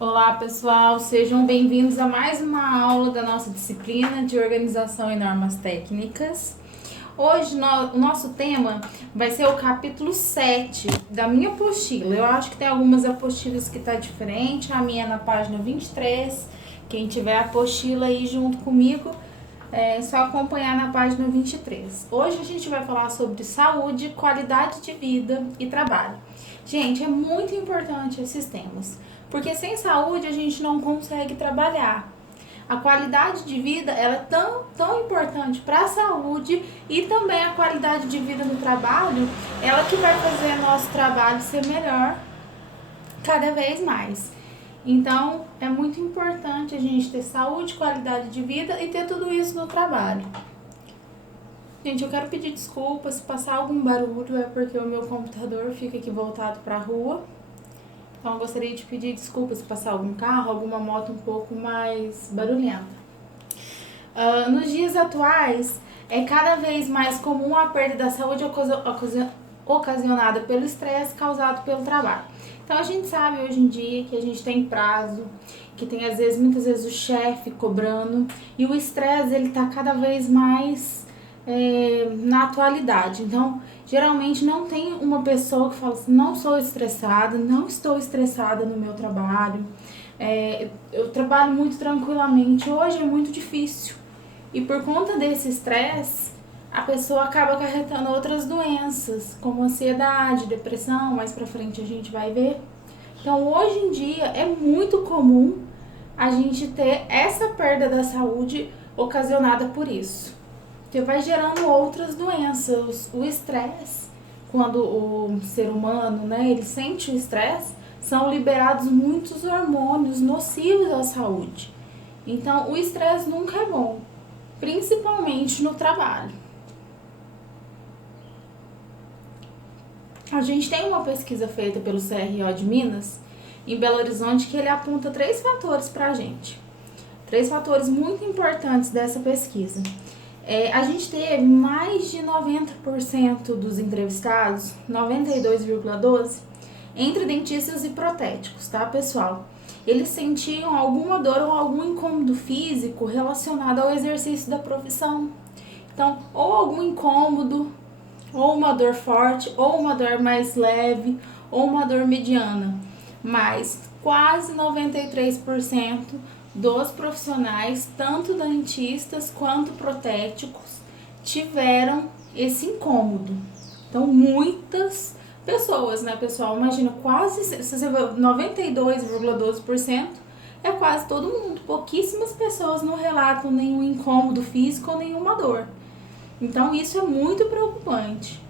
Olá, pessoal, sejam bem-vindos a mais uma aula da nossa disciplina de Organização e Normas Técnicas. Hoje o nosso tema vai ser o capítulo 7 da minha apostila. Eu acho que tem algumas apostilas que tá diferente, a minha é na página 23. Quem tiver a apostila aí junto comigo, é só acompanhar na página 23. Hoje a gente vai falar sobre saúde, qualidade de vida e trabalho. Gente, é muito importante esses temas, porque sem saúde a gente não consegue trabalhar. A qualidade de vida ela é tão importante para a saúde e também a qualidade de vida no trabalho, ela que vai fazer nosso trabalho ser melhor cada vez mais. Então, é muito importante a gente ter saúde, qualidade de vida e ter tudo isso no trabalho. Gente, eu quero pedir desculpas se passar algum barulho, é porque o meu computador fica aqui voltado para a rua. Então, eu gostaria de pedir desculpas se passar algum carro, alguma moto um pouco mais barulhenta. Nos dias atuais, é cada vez mais comum a perda da saúde ocasionada pelo estresse causado pelo trabalho. Então, a gente sabe hoje em dia que a gente tem prazo, que tem muitas vezes o chefe cobrando, e o estresse ele tá cada vez mais na atualidade. Então, geralmente não tem uma pessoa que fala assim, não sou estressada, não estou estressada no meu trabalho, eu trabalho muito tranquilamente. Hoje é muito difícil. E por conta desse estresse, a pessoa acaba acarretando outras doenças, como ansiedade, depressão, mais pra frente a gente vai ver. Então, hoje em dia, é muito comum a gente ter essa perda da saúde ocasionada por isso. Porque vai gerando outras doenças. O estresse, quando o ser humano, ele sente o estresse, são liberados muitos hormônios nocivos à saúde. Então, o estresse nunca é bom, principalmente no trabalho. A gente tem uma pesquisa feita pelo CRO de Minas, em Belo Horizonte, que ele aponta 3 fatores para a gente. 3 fatores muito importantes dessa pesquisa. A gente teve mais de 90% dos entrevistados, 92,12%, entre dentistas e protéticos, tá, pessoal? Eles sentiam alguma dor ou algum incômodo físico relacionado ao exercício da profissão. Então, ou algum incômodo, ou uma dor forte, ou uma dor mais leve, ou uma dor mediana. Mas quase 93% dos profissionais, tanto dentistas quanto protéticos, tiveram esse incômodo. Então, muitas pessoas, né, pessoal? Imagina, quase, se você vê 92,12%, é quase todo mundo. Pouquíssimas pessoas não relatam nenhum incômodo físico ou nenhuma dor. Então, isso é muito preocupante.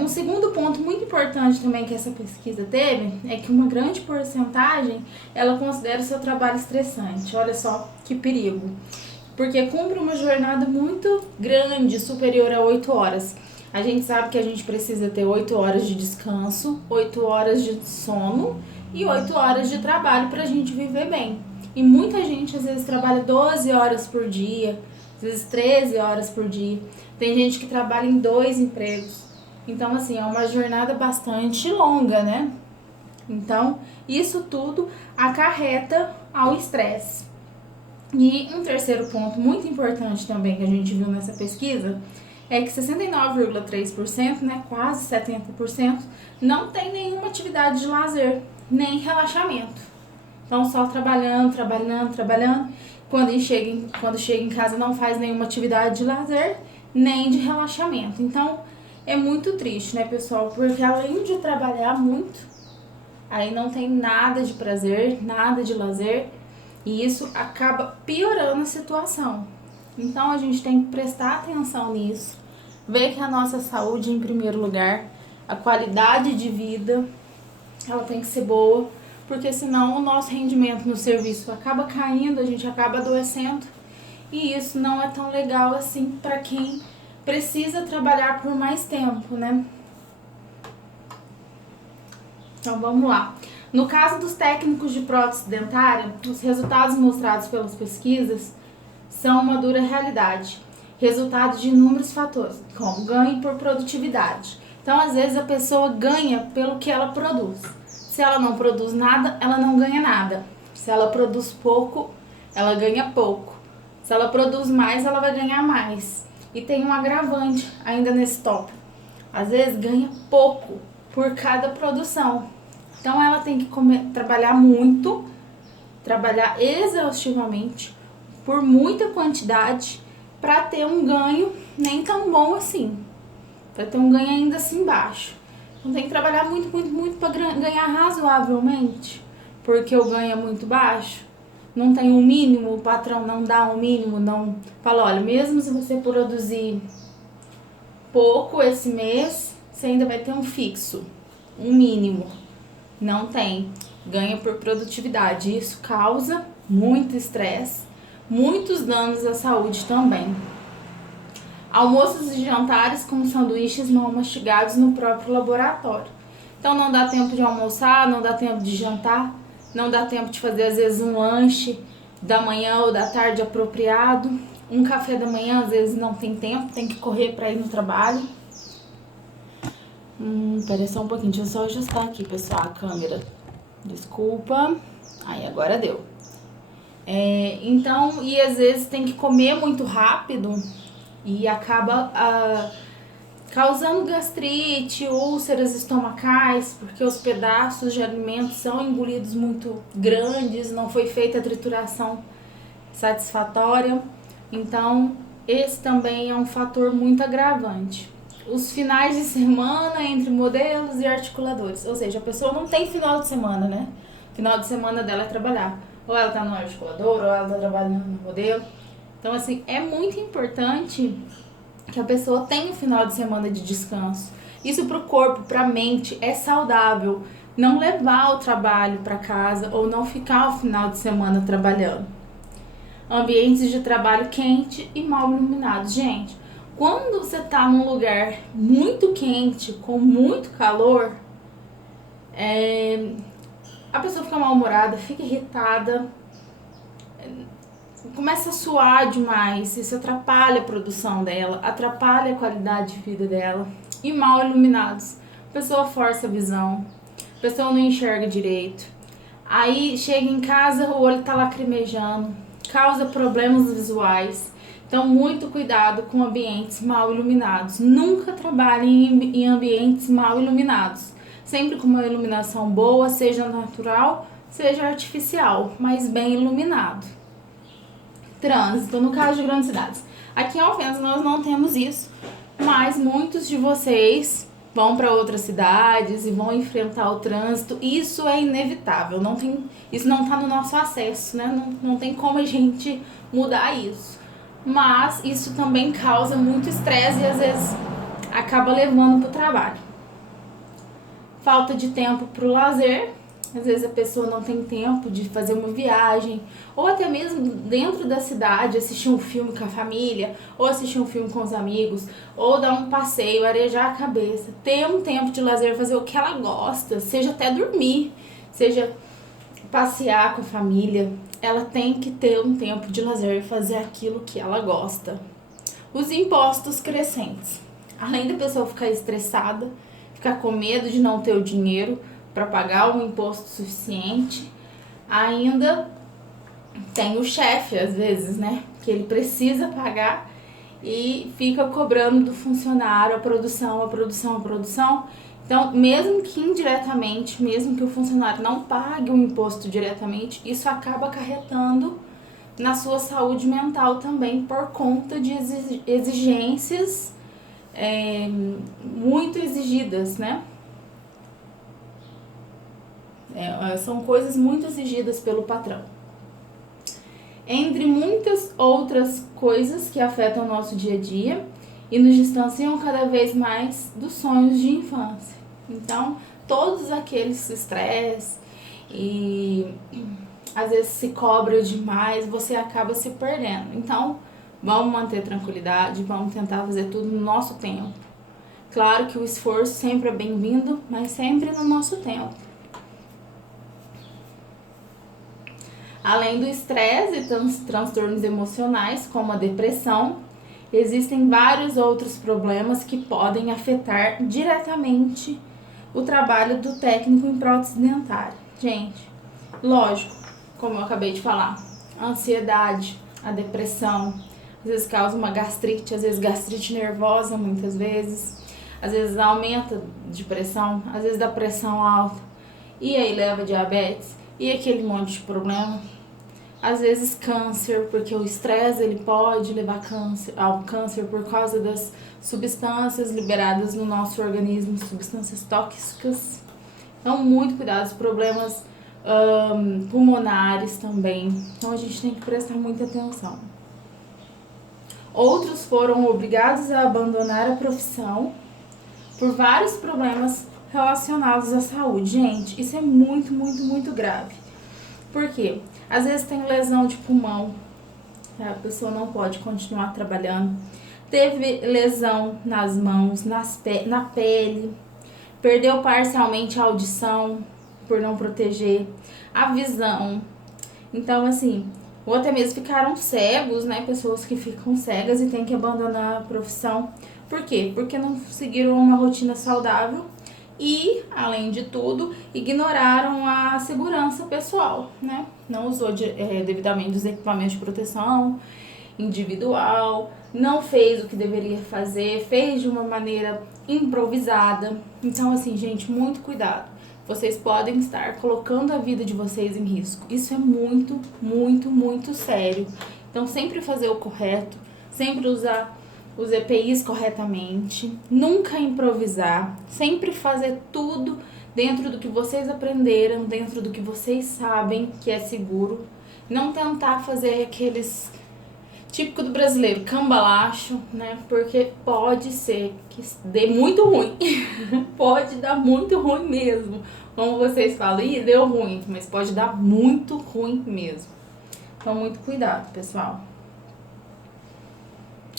Um segundo ponto muito importante também que essa pesquisa teve é que uma grande porcentagem ela considera o seu trabalho estressante. Olha só que perigo. Porque cumpre uma jornada muito grande, superior a 8 horas. A gente sabe que a gente precisa ter 8 horas de descanso, 8 horas de sono e 8 horas de trabalho para a gente viver bem. E muita gente às vezes trabalha 12 horas por dia, às vezes 13 horas por dia. Tem gente que trabalha em 2 empregos. Então, assim, é uma jornada bastante longa, né? Então, isso tudo acarreta ao estresse. E um terceiro ponto muito importante também que a gente viu nessa pesquisa é que 69,3%, né, quase 70%, não tem nenhuma atividade de lazer, nem relaxamento. Então, só trabalhando. Quando chega em casa não faz nenhuma atividade de lazer, nem de relaxamento. Então, é muito triste, né, pessoal? Porque além de trabalhar muito, aí não tem nada de prazer, nada de lazer, e isso acaba piorando a situação. Então a gente tem que prestar atenção nisso, ver que a nossa saúde em primeiro lugar, a qualidade de vida, ela tem que ser boa, porque senão o nosso rendimento no serviço acaba caindo, a gente acaba adoecendo, e isso não é tão legal assim para quem precisa trabalhar por mais tempo, né? Então vamos lá. No caso dos técnicos de prótese dentária, os resultados mostrados pelas pesquisas são uma dura realidade, resultado de inúmeros fatores, como ganho por produtividade. Então, às vezes, a pessoa ganha pelo que ela produz. Se ela não produz nada, ela não ganha nada. Se ela produz pouco, ela ganha pouco. Se ela produz mais, ela vai ganhar mais. E tem um agravante ainda nesse tópico. Às vezes ganha pouco por cada produção. Então ela tem que trabalhar muito, trabalhar exaustivamente, por muita quantidade, para ter um ganho nem tão bom assim. Para ter um ganho ainda assim baixo. Então tem que trabalhar muito, muito, muito para ganhar razoavelmente. Porque o ganho é muito baixo. Não tem um mínimo, o patrão não dá um mínimo, não fala, olha, mesmo se você produzir pouco esse mês, você ainda vai ter um fixo, um mínimo. Não tem. Ganha por produtividade. Isso causa muito estresse, muitos danos à saúde também. Almoços e jantares com sanduíches mal mastigados no próprio laboratório. Então não dá tempo de almoçar, não dá tempo de jantar, não dá tempo de fazer às vezes um lanche da manhã ou da tarde apropriado. Um café da manhã às vezes não tem tempo, tem que correr para ir no trabalho. Peraí só um pouquinho, deixa eu só ajustar aqui, pessoal, a câmera. Desculpa. Aí, agora deu. Então, e às vezes tem que comer muito rápido e acaba causando gastrite, úlceras estomacais, porque os pedaços de alimentos são engolidos muito grandes, não foi feita a trituração satisfatória. Então, esse também é um fator muito agravante. Os finais de semana entre modelos e articuladores, ou seja, a pessoa não tem final de semana, né? O final de semana dela é trabalhar. Ou ela tá no articulador, ou ela tá trabalhando no modelo. Então, assim, é muito importante que a pessoa tenha um final de semana de descanso. Isso pro corpo, pra mente, é saudável. Não levar o trabalho para casa ou não ficar o final de semana trabalhando. Ambientes de trabalho quente e mal iluminados. Gente, quando você tá num lugar muito quente, com muito calor, a pessoa fica mal-humorada, fica irritada, começa a suar demais, isso atrapalha a produção dela, atrapalha a qualidade de vida dela. E mal iluminados, a pessoa força a visão, a pessoa não enxerga direito. Aí chega em casa, o olho tá lacrimejando, causa problemas visuais. Então, muito cuidado com ambientes mal iluminados. Nunca trabalhe em ambientes mal iluminados. Sempre com uma iluminação boa, seja natural, seja artificial, mas bem iluminado. Trânsito, no caso de grandes cidades. Aqui em Alfenas nós não temos isso, mas muitos de vocês vão para outras cidades e vão enfrentar o trânsito. Isso é inevitável, isso não está no nosso acesso, né? Não tem como a gente mudar isso. Mas isso também causa muito estresse e às vezes acaba levando para o trabalho. Falta de tempo para o lazer. Às vezes a pessoa não tem tempo de fazer uma viagem, ou até mesmo dentro da cidade, assistir um filme com a família, ou assistir um filme com os amigos, ou dar um passeio, arejar a cabeça, ter um tempo de lazer, fazer o que ela gosta, seja até dormir, seja passear com a família. Ela tem que ter um tempo de lazer e fazer aquilo que ela gosta. Os impostos crescentes. Além da pessoa ficar estressada, ficar com medo de não ter o dinheiro para pagar um imposto suficiente, ainda tem o chefe, às vezes, né? Que ele precisa pagar e fica cobrando do funcionário a produção. Então, mesmo que indiretamente, mesmo que o funcionário não pague o imposto diretamente, isso acaba acarretando na sua saúde mental também por conta de exigências muito exigidas, né? São coisas muito exigidas pelo patrão. Entre muitas outras coisas que afetam o nosso dia a dia e nos distanciam cada vez mais dos sonhos de infância. Então, todos aqueles estresse e às vezes se cobra demais, você acaba se perdendo. Então, vamos manter tranquilidade, vamos tentar fazer tudo no nosso tempo. Claro que o esforço sempre é bem-vindo, mas sempre no nosso tempo. Além do estresse e transtornos emocionais, como a depressão, existem vários outros problemas que podem afetar diretamente o trabalho do técnico em prótese dentária. Gente, lógico, como eu acabei de falar, a ansiedade, a depressão, às vezes causa uma gastrite, às vezes gastrite nervosa, muitas vezes, às vezes aumenta de pressão, às vezes dá pressão alta, e aí leva a diabetes, e aquele monte de problema. Às vezes câncer, porque o estresse ele pode levar ao câncer por causa das substâncias liberadas no nosso organismo, substâncias tóxicas. Então, muito cuidado, os problemas pulmonares também. Então, a gente tem que prestar muita atenção. Outros foram obrigados a abandonar a profissão por vários problemas relacionados à saúde. Gente, isso é muito, muito, muito grave. Por quê? Às vezes tem lesão de pulmão, a pessoa não pode continuar trabalhando. Teve lesão nas mãos, na pele, perdeu parcialmente a audição por não proteger, a visão. Então, assim, ou até mesmo ficaram cegos, né? Pessoas que ficam cegas e têm que abandonar a profissão. Por quê? Porque não seguiram uma rotina saudável e, além de tudo, ignoraram a segurança pessoal, né? Não usou devidamente os equipamentos de proteção individual, não fez o que deveria fazer, fez de uma maneira improvisada. Então, assim, gente, muito cuidado. Vocês podem estar colocando a vida de vocês em risco. Isso é muito, muito, muito sério. Então, sempre fazer o correto, sempre usar os EPIs corretamente, nunca improvisar, sempre fazer tudo dentro do que vocês aprenderam, dentro do que vocês sabem que é seguro. Não tentar fazer aqueles típico do brasileiro, cambalacho, né? Porque pode ser que dê muito ruim. Pode dar muito ruim mesmo. Como vocês falam, ih, deu ruim, mas pode dar muito ruim mesmo. Então, muito cuidado, pessoal.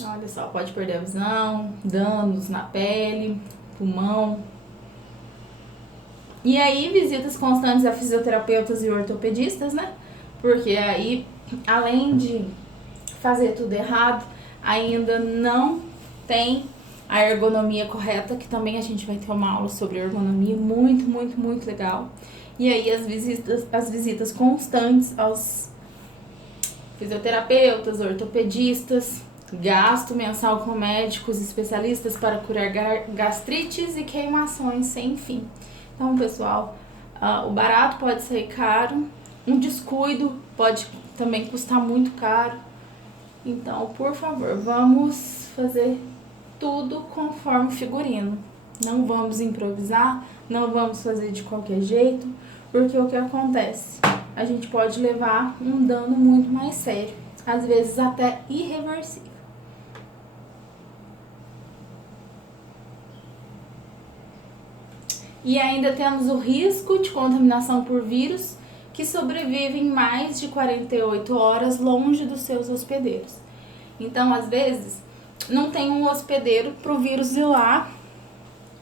Olha só, pode perder a visão, danos na pele, pulmão. E aí, visitas constantes a fisioterapeutas e ortopedistas, né? Porque aí, além de fazer tudo errado, ainda não tem a ergonomia correta, que também a gente vai ter uma aula sobre ergonomia muito, muito, muito legal. E aí, as visitas constantes aos fisioterapeutas, ortopedistas, gasto mensal com médicos especialistas para curar gastrites e queimações sem fim. Então, pessoal, o barato pode sair caro, um descuido pode também custar muito caro. Então, por favor, vamos fazer tudo conforme o figurino. Não vamos improvisar, não vamos fazer de qualquer jeito, porque o que acontece? A gente pode levar um dano muito mais sério, às vezes até irreversível. E ainda temos o risco de contaminação por vírus que sobrevivem mais de 48 horas longe dos seus hospedeiros. Então, às vezes, não tem um hospedeiro para o vírus ir lá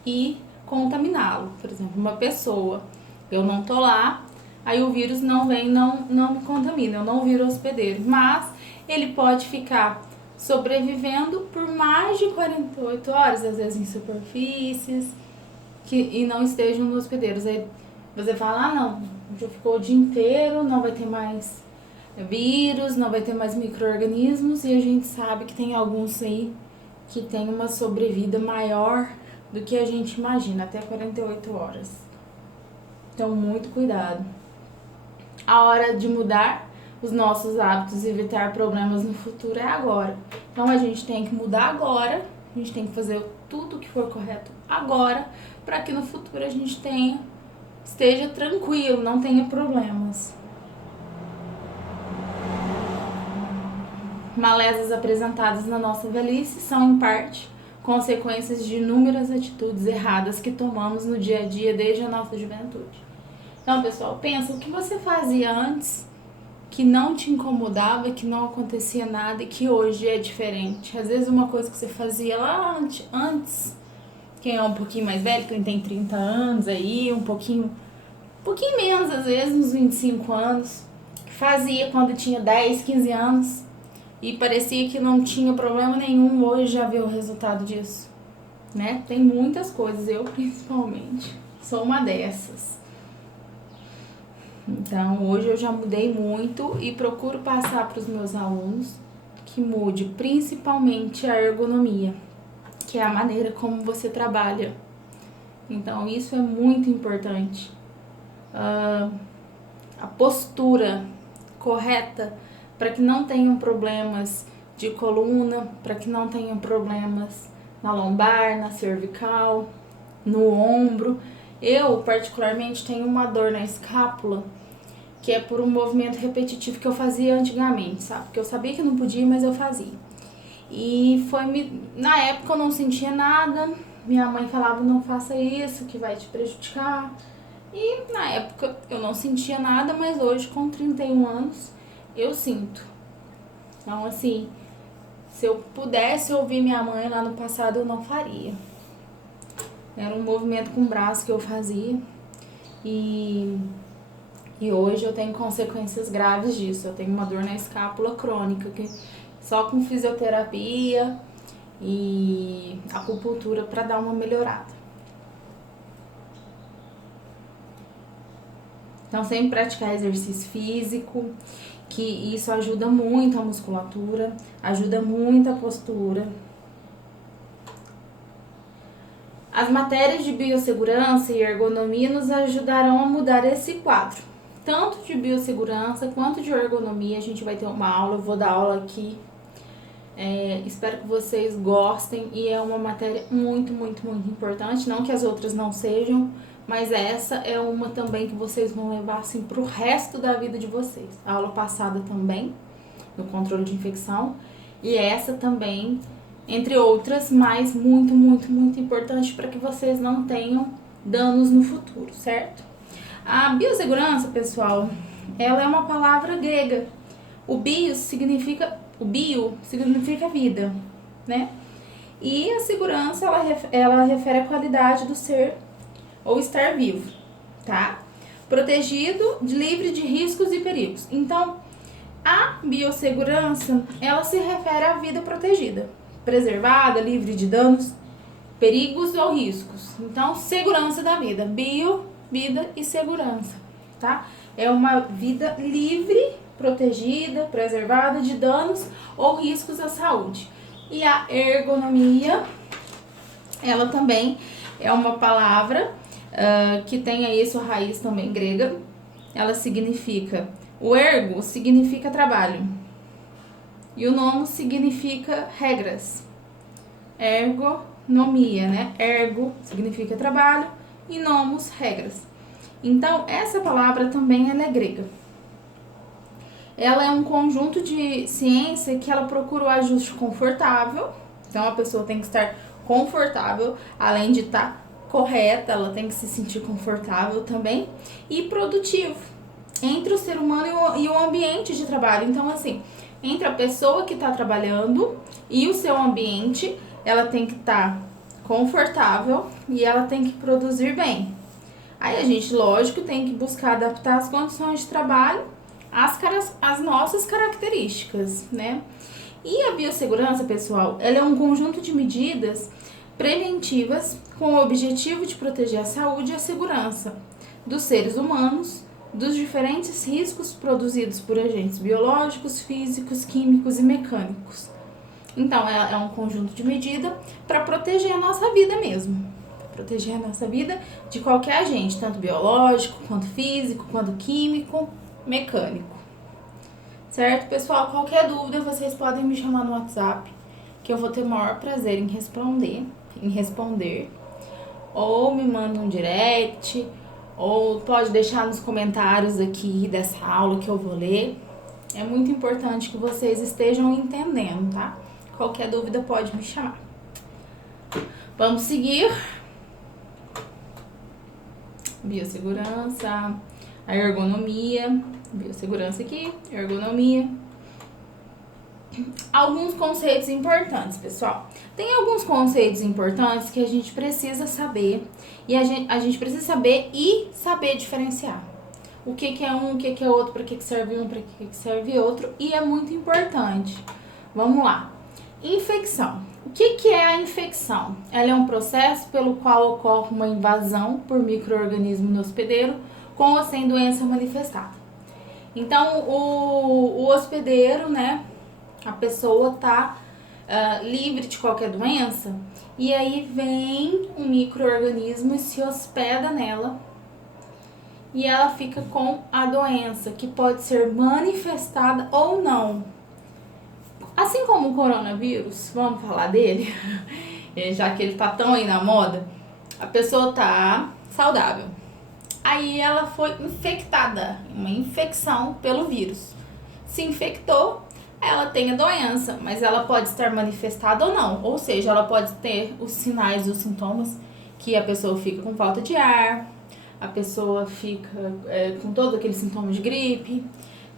e contaminá-lo. Por exemplo, uma pessoa, eu não tô lá, aí o vírus não vem, não me contamina, eu não viro hospedeiro. Mas ele pode ficar sobrevivendo por mais de 48 horas, às vezes em superfícies, e não estejam nos hospedeiros. Aí você fala, não, já ficou o dia inteiro, não vai ter mais vírus, não vai ter mais micro-organismos, e a gente sabe que tem alguns aí que tem uma sobrevida maior do que a gente imagina, até 48 horas. Então, muito cuidado. A hora de mudar os nossos hábitos e evitar problemas no futuro é agora. Então, a gente tem que mudar agora, a gente tem que fazer tudo que for correto agora, para que no futuro a gente esteja tranquilo, não tenha problemas. Malezas apresentadas na nossa velhice são, em parte, consequências de inúmeras atitudes erradas que tomamos no dia a dia desde a nossa juventude. Então, pessoal, pensa o que você fazia antes que não te incomodava, que não acontecia nada e que hoje é diferente. Às vezes uma coisa que você fazia lá antes, quem é um pouquinho mais velho, quem tem 30 anos aí, um pouquinho menos, às vezes, uns 25 anos, que fazia quando tinha 10, 15 anos e parecia que não tinha problema nenhum, hoje já vê o resultado disso, né? Tem muitas coisas, eu principalmente, sou uma dessas. Então, hoje eu já mudei muito e procuro passar para os meus alunos que mude principalmente a ergonomia, que é a maneira como você trabalha. Então, isso é muito importante. A postura correta para que não tenham problemas de coluna, para que não tenham problemas na lombar, na cervical, no ombro. Eu, particularmente, tenho uma dor na escápula, que é por um movimento repetitivo que eu fazia antigamente, sabe? Porque eu sabia que não podia, mas eu fazia. E na época eu não sentia nada, minha mãe falava, não faça isso, que vai te prejudicar. E na época eu não sentia nada, mas hoje, com 31 anos, eu sinto. Então, assim, se eu pudesse ouvir minha mãe lá no passado, eu não faria. Era um movimento com o braço que eu fazia e hoje eu tenho consequências graves disso. Eu tenho uma dor na escápula crônica, que só com fisioterapia e acupuntura para dar uma melhorada. Então, sempre praticar exercício físico, que isso ajuda muito a musculatura, ajuda muito a postura. As matérias de biossegurança e ergonomia nos ajudarão a mudar esse quadro. Tanto de biossegurança quanto de ergonomia, a gente vai ter uma aula, eu vou dar aula aqui. Espero que vocês gostem e é uma matéria muito, muito, muito importante. Não que as outras não sejam, mas essa é uma também que vocês vão levar assim pro resto da vida de vocês. A aula passada também, no controle de infecção, e essa também, entre outras, mas muito, muito, muito importante para que vocês não tenham danos no futuro, certo? A biossegurança, pessoal, ela é uma palavra grega. O bio significa vida, né? E a segurança, ela refere à qualidade do ser ou estar vivo, tá? Protegido, livre de riscos e perigos. Então, a biossegurança, ela se refere à vida protegida, preservada, livre de danos, perigos ou riscos. Então, segurança da vida, vida e segurança, tá? É uma vida livre, protegida, preservada de danos ou riscos à saúde. E a ergonomia, ela também é uma palavra que tem aí sua raiz também grega. Ela significa, o ergo significa trabalho e o nomo significa regras. Ergonomia, né? Ergo significa trabalho e nomos, regras. Então, essa palavra também ela é grega. Ela é um conjunto de ciência que ela procura o ajuste confortável. Então, a pessoa tem que estar confortável, além de estar correta, ela tem que se sentir confortável também. E produtivo, entre o ser humano e o ambiente de trabalho. Então, assim, entre a pessoa que está trabalhando e o seu ambiente, ela tem que estar confortável e ela tem que produzir bem. Aí a gente, lógico, tem que buscar adaptar as condições de trabalho às nossas características, né? E a biossegurança, pessoal, ela é um conjunto de medidas preventivas com o objetivo de proteger a saúde e a segurança dos seres humanos dos diferentes riscos produzidos por agentes biológicos, físicos, químicos e mecânicos. Então, é um conjunto de medidas para proteger a nossa vida mesmo. Proteger a nossa vida de qualquer agente, tanto biológico, quanto físico, quanto químico, mecânico. Certo, pessoal? Qualquer dúvida, vocês podem me chamar no WhatsApp, que eu vou ter o maior prazer em responder. Ou me manda um direct, ou pode deixar nos comentários aqui dessa aula que eu vou ler. É muito importante que vocês estejam entendendo, tá? Qualquer dúvida pode me chamar. Vamos seguir. Biossegurança, a ergonomia, biossegurança aqui, ergonomia. Alguns conceitos importantes, pessoal. Tem alguns conceitos importantes que a gente precisa saber e a gente precisa saber e saber diferenciar. O que é um, o que é outro, para que serve um, para que serve outro, e é muito importante. Vamos lá. Infecção. O que é a infecção? Ela é um processo pelo qual ocorre uma invasão por micro-organismo no hospedeiro com ou sem doença manifestada. Então, o hospedeiro, né, a pessoa tá livre de qualquer doença, e aí vem um micro-organismo e se hospeda nela, e ela fica com a doença, que pode ser manifestada ou não. Assim como o coronavírus, vamos falar dele, já que ele tá tão aí na moda, a pessoa tá saudável. Aí ela foi infectada, uma infecção pelo vírus. Se infectou, ela tem a doença, mas ela pode estar manifestada ou não. Ou seja, ela pode ter os sinais, os sintomas, que a pessoa fica com falta de ar, a pessoa fica com todos aqueles sintomas de gripe,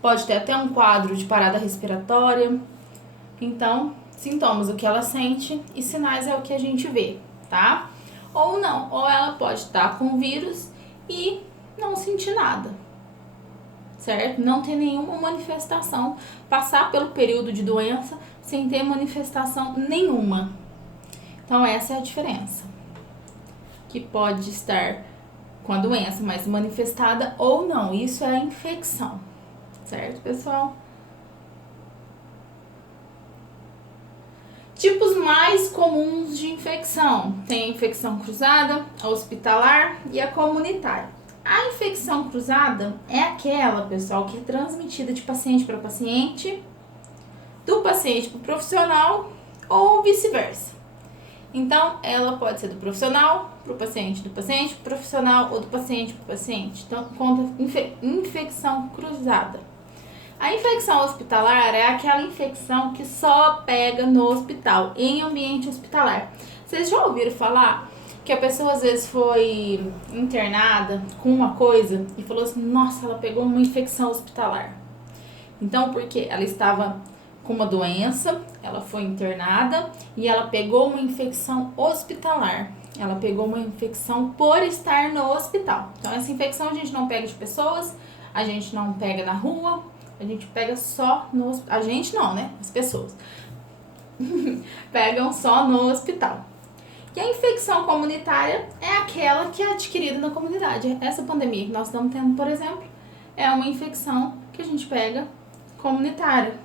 pode ter até um quadro de parada respiratória. Então, sintomas, o que ela sente, e sinais é o que a gente vê, tá? Ou não, ou ela pode estar com o vírus e não sentir nada, certo? Não ter nenhuma manifestação, passar pelo período de doença sem ter manifestação nenhuma. Então, essa é a diferença. Que pode estar com a doença, mas manifestada ou não. Isso é a infecção, certo, pessoal? Tipos mais comuns de infecção. Tem a infecção cruzada, a hospitalar e a comunitária. A infecção cruzada é aquela, pessoal, que é transmitida de paciente para paciente, do paciente para o profissional ou vice-versa. Então, ela pode ser do profissional para o paciente, do paciente para o profissional ou do paciente para o paciente. Então, conta infecção cruzada. A infecção hospitalar é aquela infecção que só pega no hospital, em ambiente hospitalar. Vocês já ouviram falar que a pessoa às vezes foi internada com uma coisa e falou assim, nossa, ela pegou uma infecção hospitalar. Então, porque ela estava com uma doença, ela foi internada e ela pegou uma infecção hospitalar. Ela pegou uma infecção por estar no hospital. Então, essa infecção a gente não pega de pessoas, a gente não pega na rua, a gente pega só no hospital. A gente não, né? As pessoas pegam só no hospital. E a infecção comunitária é aquela que é adquirida na comunidade. Essa pandemia que nós estamos tendo, por exemplo, é uma infecção que a gente pega comunitária,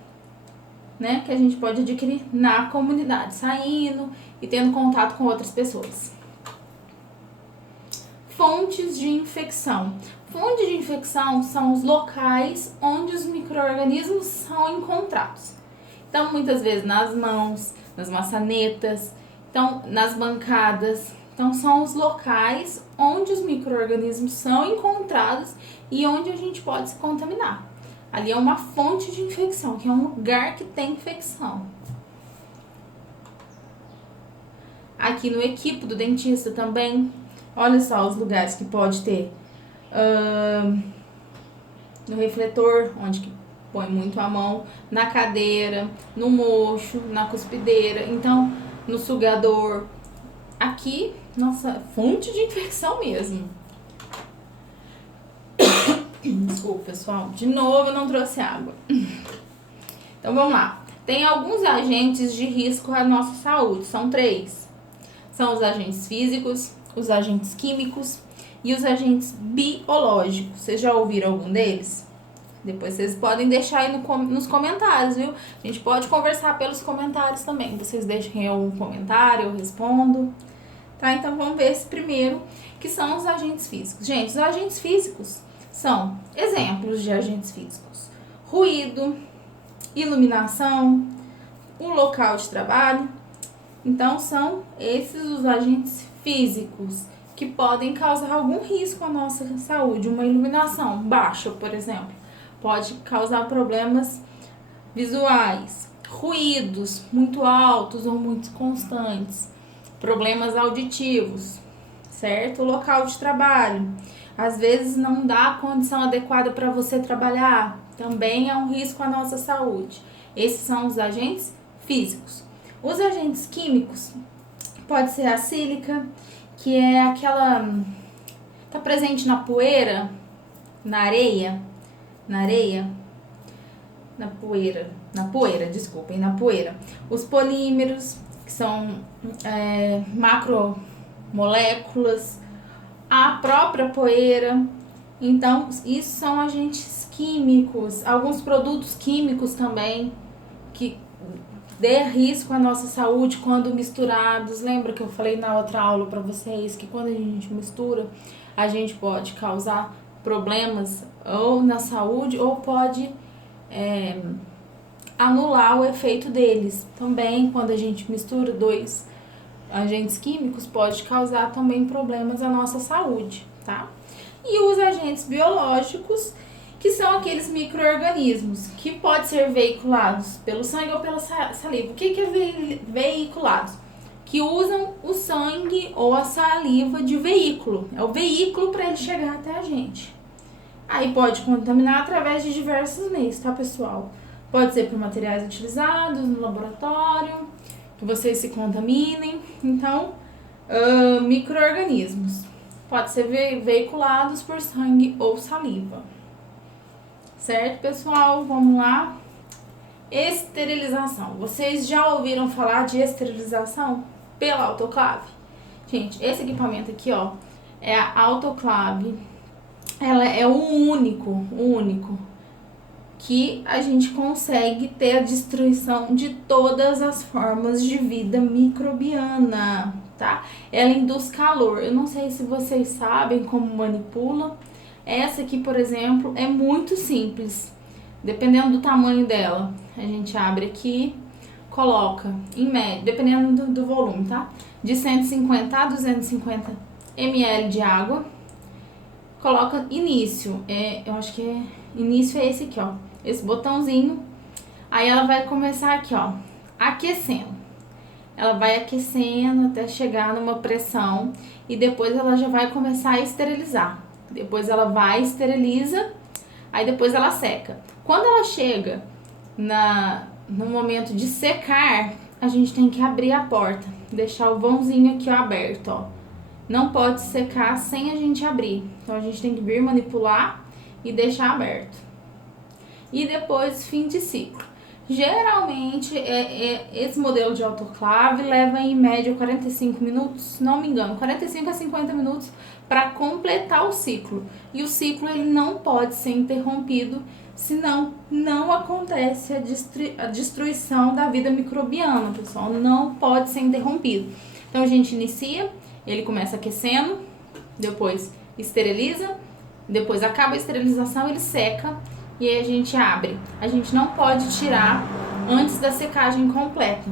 né? Que a gente pode adquirir na comunidade, saindo e tendo contato com outras pessoas. Fontes de infecção. Fontes de infecção são os locais onde os micro-organismos são encontrados. Então, muitas vezes nas mãos, nas maçanetas, então, nas bancadas. Então, são os locais onde os micro-organismos são encontrados e onde a gente pode se contaminar. Ali é uma fonte de infecção, que é um lugar que tem infecção. Aqui no equipo do dentista também, olha só os lugares que pode ter. No refletor, onde que põe muito a mão, na cadeira, no mocho, na cuspideira, então no sugador. Aqui, nossa, fonte de infecção mesmo. Desculpa, pessoal, de novo eu não trouxe água. Então vamos lá. Tem alguns agentes de risco à nossa saúde, são 3. São os agentes físicos, os agentes químicos e os agentes biológicos. Vocês já ouviram algum deles? Depois vocês podem deixar aí nos comentários, viu? A gente pode conversar pelos comentários também. Vocês deixem algum comentário, eu respondo. Tá? Então vamos ver esse primeiro, que são os agentes físicos. Gente, os agentes físicos são exemplos de agentes físicos. Ruído, iluminação, o local de trabalho. Então são esses os agentes físicos que podem causar algum risco à nossa saúde. Uma iluminação baixa, por exemplo, pode causar problemas visuais. Ruídos muito altos ou muito constantes, problemas auditivos, certo? O local de trabalho, às vezes não dá a condição adequada para você trabalhar, também é um risco à nossa saúde. Esses são os agentes físicos. Os agentes químicos, pode ser a sílica, que é aquela, tá presente na poeira, na poeira. Os polímeros, que são macromoléculas, a própria poeira. Então, isso são agentes químicos, alguns produtos químicos também, que dê risco à nossa saúde quando misturados. Lembra que eu falei na outra aula para vocês que quando a gente mistura, a gente pode causar problemas ou na saúde ou pode anular o efeito deles. Também, quando a gente mistura dois agentes químicos, pode causar também problemas à nossa saúde, tá? E os agentes biológicos, que são aqueles micro-organismos que podem ser veiculados pelo sangue ou pela saliva. O que é veiculados? Que usam o sangue ou a saliva de veículo. É o veículo para ele chegar até a gente. Aí pode contaminar através de diversos meios, tá, pessoal? Pode ser por materiais utilizados no laboratório, que vocês se contaminem. Então, micro-organismos. Pode ser veiculados por sangue ou saliva. Certo, pessoal? Vamos lá. Esterilização. Vocês já ouviram falar de esterilização pela autoclave? Gente, esse equipamento aqui, ó, é a autoclave. Ela é o único que a gente consegue ter a destruição de todas as formas de vida microbiana, tá? Ela induz calor. Eu não sei se vocês sabem como manipula. Essa aqui, por exemplo, é muito simples. Dependendo do tamanho dela, a gente abre aqui, coloca, em média, dependendo do volume, tá? De 150 a 250 ml de água. Coloca início, eu acho que início é esse aqui, ó. Esse botãozinho. Aí ela vai começar aqui, ó, aquecendo. Ela vai aquecendo até chegar numa pressão e depois ela já vai começar a esterilizar. Depois ela vai, esteriliza, aí depois ela seca. Quando ela chega no momento de secar, a gente tem que abrir a porta, deixar o vãozinho aqui, ó, aberto, ó. Não pode secar sem a gente abrir. Então a gente tem que vir manipular e deixar aberto. E depois, fim de ciclo. Geralmente, esse modelo de autoclave leva em média 45 minutos, se não me engano, 45 a 50 minutos para completar o ciclo. E o ciclo ele não pode ser interrompido, senão não acontece a destruição da vida microbiana, pessoal. Não pode ser interrompido. Então a gente inicia, ele começa aquecendo, depois esteriliza, depois acaba a esterilização, ele seca. E aí a gente abre. A gente não pode tirar antes da secagem completa.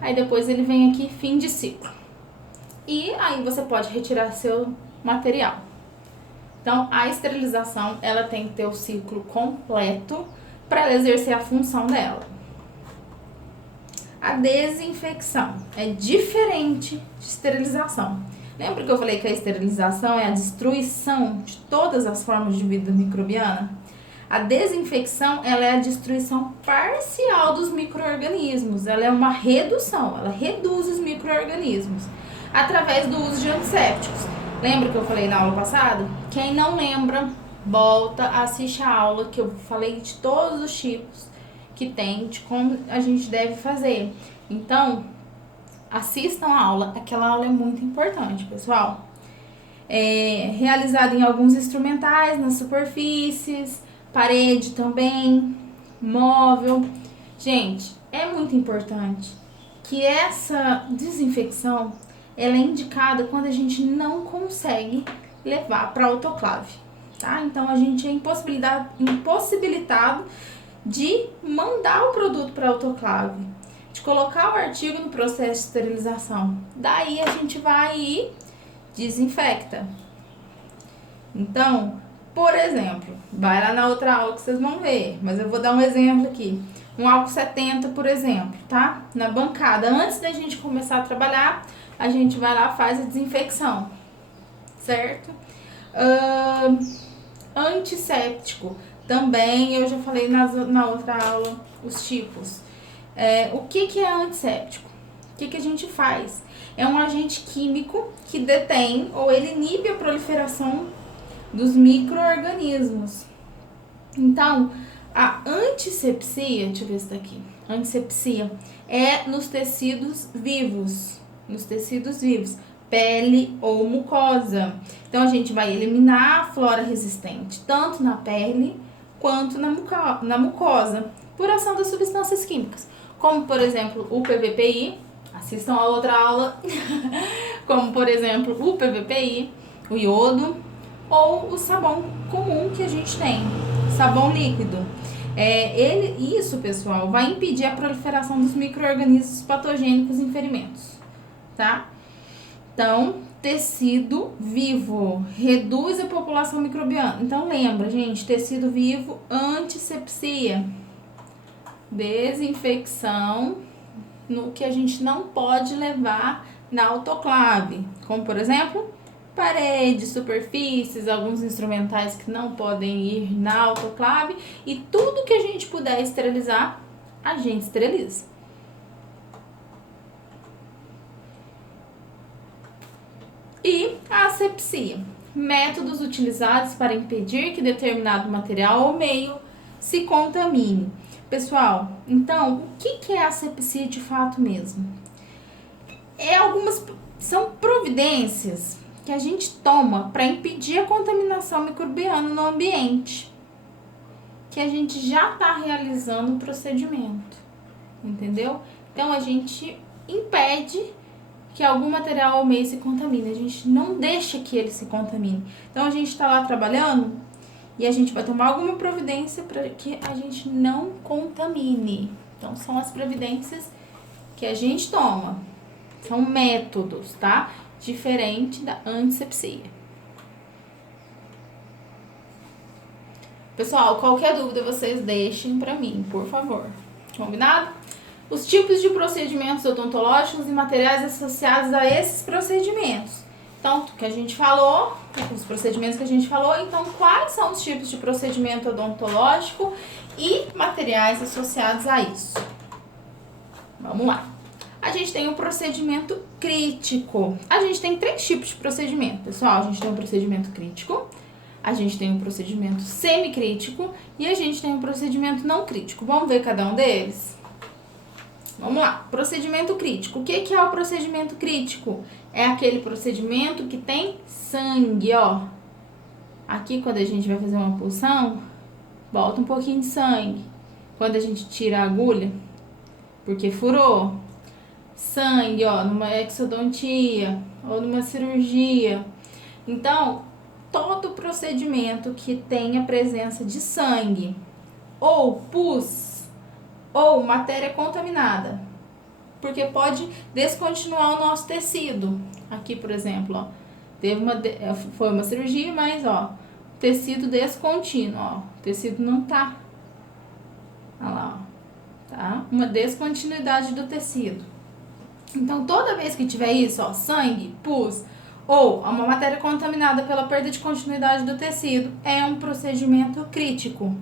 Aí depois ele vem aqui, fim de ciclo. E aí você pode retirar seu material. Então, a esterilização, ela tem que ter o ciclo completo para ela exercer a função dela. A desinfecção é diferente de esterilização. Lembra que eu falei que a esterilização é a destruição de todas as formas de vida microbiana? A desinfecção, ela é a destruição parcial dos micro-organismos. Ela é uma redução, ela reduz os micro-organismos através do uso de antissépticos. Lembra que eu falei na aula passada? Quem não lembra, volta, assiste a aula que eu falei de todos os tipos que tem, de como a gente deve fazer. Então, assistam a aula. Aquela aula é muito importante, pessoal. Realizada em alguns instrumentais, nas superfícies, parede também, móvel. Gente, é muito importante que essa desinfecção ela é indicada quando a gente não consegue levar para autoclave, tá? Então a gente é impossibilitado de mandar o produto para autoclave, de colocar o artigo no processo de esterilização. Daí a gente vai e desinfecta. Então, por exemplo, vai lá na outra aula que vocês vão ver, mas eu vou dar um exemplo aqui. Um álcool 70, por exemplo, tá? Na bancada, antes da gente começar a trabalhar, a gente vai lá e faz a desinfecção, certo? Antisséptico, também eu já falei na outra aula os tipos. O que é antisséptico? O que a gente faz? É um agente químico que detém ou ele inibe a proliferação dos micro-organismos. Então, A antisepsia, deixa eu ver se tá aqui. Antisepsia é nos tecidos vivos. Nos tecidos vivos. Pele ou mucosa. Então, a gente vai eliminar a flora resistente, tanto na pele quanto na mucosa, por ação das substâncias químicas. Como, por exemplo, o PVPI. Assistam a outra aula. Como, por exemplo, o PVPI, o iodo ou o sabão comum que a gente tem. Sabão líquido. Isso, pessoal, vai impedir a proliferação dos micro-organismos patogênicos em ferimentos, tá? Então, tecido vivo reduz a população microbiana. Então, lembra, gente, tecido vivo, antisepsia, desinfecção no que a gente não pode levar na autoclave, como, por exemplo, paredes, superfícies, alguns instrumentais que não podem ir na autoclave e tudo que a gente puder esterilizar, a gente esteriliza. E a asepsia, métodos utilizados para impedir que determinado material ou meio se contamine. Pessoal, então, o que é a asepsia de fato mesmo? São providências que a gente toma para impedir a contaminação microbiana no ambiente, que a gente já está realizando o procedimento, entendeu? Então, a gente impede que algum material ou meio se contamine, a gente não deixa que ele se contamine. Então, a gente está lá trabalhando e a gente vai tomar alguma providência para que a gente não contamine. Então, são as providências que a gente toma. São métodos, tá? Diferente da antisepsia. Pessoal, qualquer dúvida vocês deixem pra mim, por favor. Combinado? Os tipos de procedimentos odontológicos e materiais associados a esses procedimentos. Então, o que a gente falou, os procedimentos que a gente falou, então quais são os tipos de procedimento odontológico e materiais associados a isso? Vamos lá. A gente tem um procedimento crítico. A gente tem 3 tipos de procedimento, pessoal. A gente tem um procedimento crítico, a gente tem um procedimento semicrítico e a gente tem um procedimento não crítico. Vamos ver cada um deles? Vamos lá. Procedimento crítico. O que é o procedimento crítico? É aquele procedimento que tem sangue, ó. Aqui, quando a gente vai fazer uma punção, volta um pouquinho de sangue. Quando a gente tira a agulha, porque furou, sangue, ó, numa exodontia ou numa cirurgia. Então, todo procedimento que tenha presença de sangue ou pus ou matéria contaminada, porque pode descontinuar o nosso tecido. Aqui, por exemplo, ó, foi uma cirurgia, mas ó, tecido descontínuo, ó, o tecido não tá. Olha lá, ó, tá? Uma descontinuidade do tecido. Então, toda vez que tiver isso, ó, sangue, pus ou uma matéria contaminada pela perda de continuidade do tecido, é um procedimento crítico.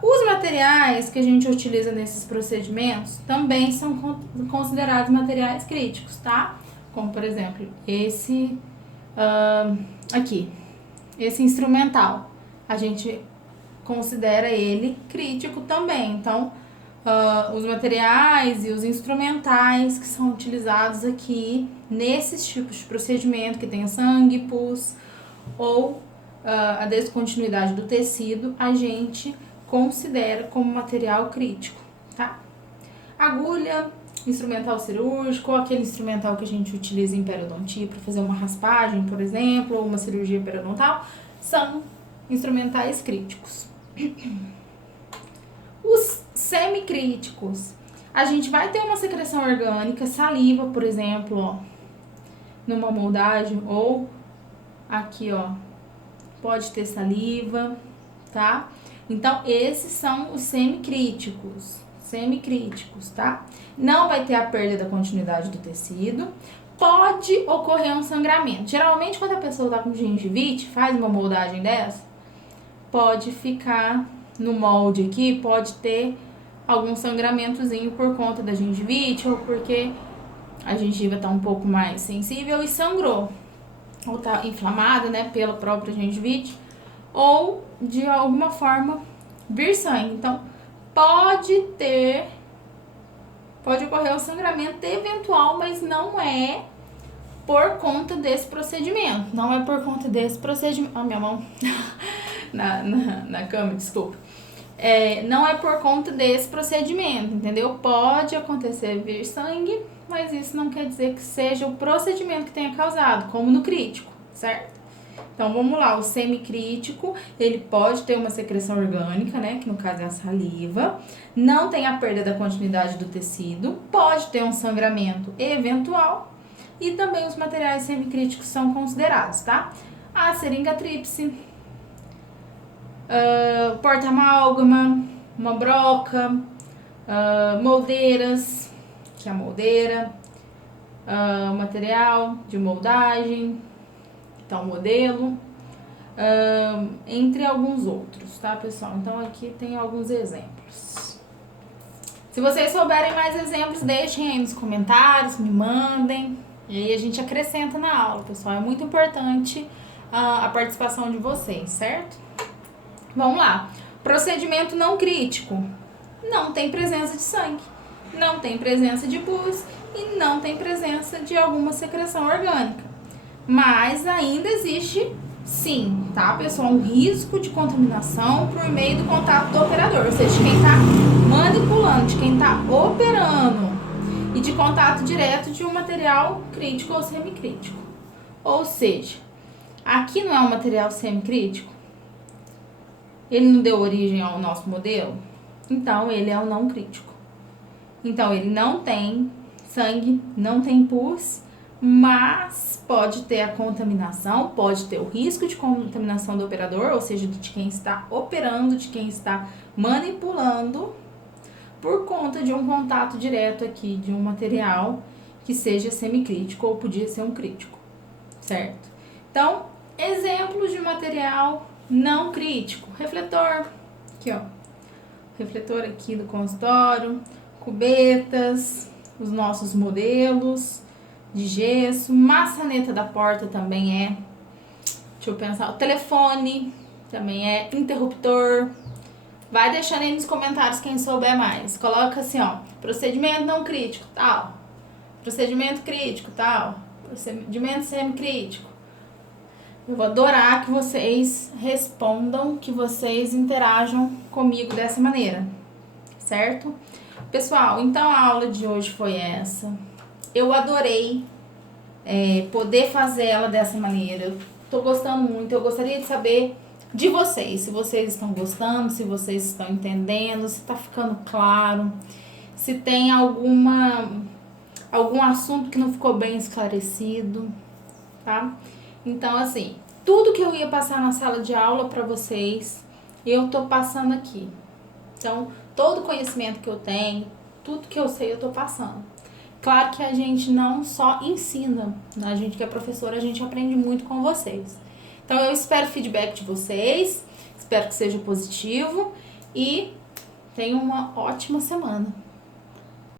Os materiais que a gente utiliza nesses procedimentos também são considerados materiais críticos, tá? Como, por exemplo, esse aqui, esse instrumental. A gente considera ele crítico também. Então, os materiais e os instrumentais que são utilizados aqui nesses tipos de procedimento que tenha sangue, pus ou a descontinuidade do tecido, a gente considera como material crítico, tá? Agulha, instrumental cirúrgico, ou aquele instrumental que a gente utiliza em periodontia para fazer uma raspagem, por exemplo, ou uma cirurgia periodontal, são instrumentais críticos. Os semicríticos, a gente vai ter uma secreção orgânica, saliva, por exemplo, ó, numa moldagem, ou aqui, ó, pode ter saliva, tá? Então, esses são os semicríticos, tá? Não vai ter a perda da continuidade do tecido, pode ocorrer um sangramento. Geralmente, quando a pessoa tá com gengivite, faz uma moldagem dessa, pode ficar no molde aqui, pode ter algum sangramentozinho por conta da gengivite ou porque a gengiva tá um pouco mais sensível e sangrou, ou tá inflamada, né, pela própria gengivite, ou de alguma forma vir sangue. Então, pode ocorrer o sangramento eventual, mas não é por conta desse procedimento. Não é por conta desse procedimento. Minha mão na cama, desculpa. Não é por conta desse procedimento, entendeu? Pode acontecer vir sangue, mas isso não quer dizer que seja o procedimento que tenha causado, como no crítico, certo? Então, vamos lá, o semicrítico, ele pode ter uma secreção orgânica, né, que no caso é a saliva, não tem a perda da continuidade do tecido, pode ter um sangramento eventual e também os materiais semicríticos são considerados, tá? A seringa tríplice, porta-amálgama, uma broca, moldeiras, que é a moldeira, material de moldagem, então modelo, entre alguns outros, tá, pessoal? Então aqui tem alguns exemplos. Se vocês souberem mais exemplos, deixem aí nos comentários, me mandem, e aí a gente acrescenta na aula, pessoal. É muito importante a participação de vocês, certo? Vamos lá. Procedimento não crítico. Não tem presença de sangue, não tem presença de pus e não tem presença de alguma secreção orgânica. Mas ainda existe, sim, tá, pessoal, um risco de contaminação por meio do contato do operador, ou seja, de quem está manipulando, de quem está operando, e de contato direto de um material crítico ou semicrítico. Ou seja, aqui não é um material semicrítico? Ele não deu origem ao nosso modelo? Então, ele é um não crítico. Então, ele não tem sangue, não tem pus, mas pode ter a contaminação, pode ter o risco de contaminação do operador, ou seja, de quem está operando, de quem está manipulando, por conta de um contato direto aqui de um material que seja semicrítico ou podia ser um crítico, certo? Então, exemplos de material não crítico. Refletor, aqui ó, refletor aqui do consultório, cubetas, os nossos modelos de gesso, maçaneta da porta também é, deixa eu pensar, o telefone também é, interruptor. Vai deixando aí nos comentários quem souber mais. Coloca assim, ó, procedimento não crítico, tal, procedimento crítico, tal, procedimento semicrítico. Eu vou adorar que vocês respondam, que vocês interajam comigo dessa maneira, certo? Pessoal, então a aula de hoje foi essa. Eu adorei poder fazer ela dessa maneira. Eu tô gostando muito. Eu gostaria de saber de vocês, se vocês estão gostando, se vocês estão entendendo, se tá ficando claro, se tem algum assunto que não ficou bem esclarecido, tá? Então, assim, tudo que eu ia passar na sala de aula para vocês, eu tô passando aqui. Então, todo conhecimento que eu tenho, tudo que eu sei, eu tô passando. Claro que a gente não só ensina, né? A gente que é professora, a gente aprende muito com vocês. Então, eu espero o feedback de vocês, espero que seja positivo e tenham uma ótima semana.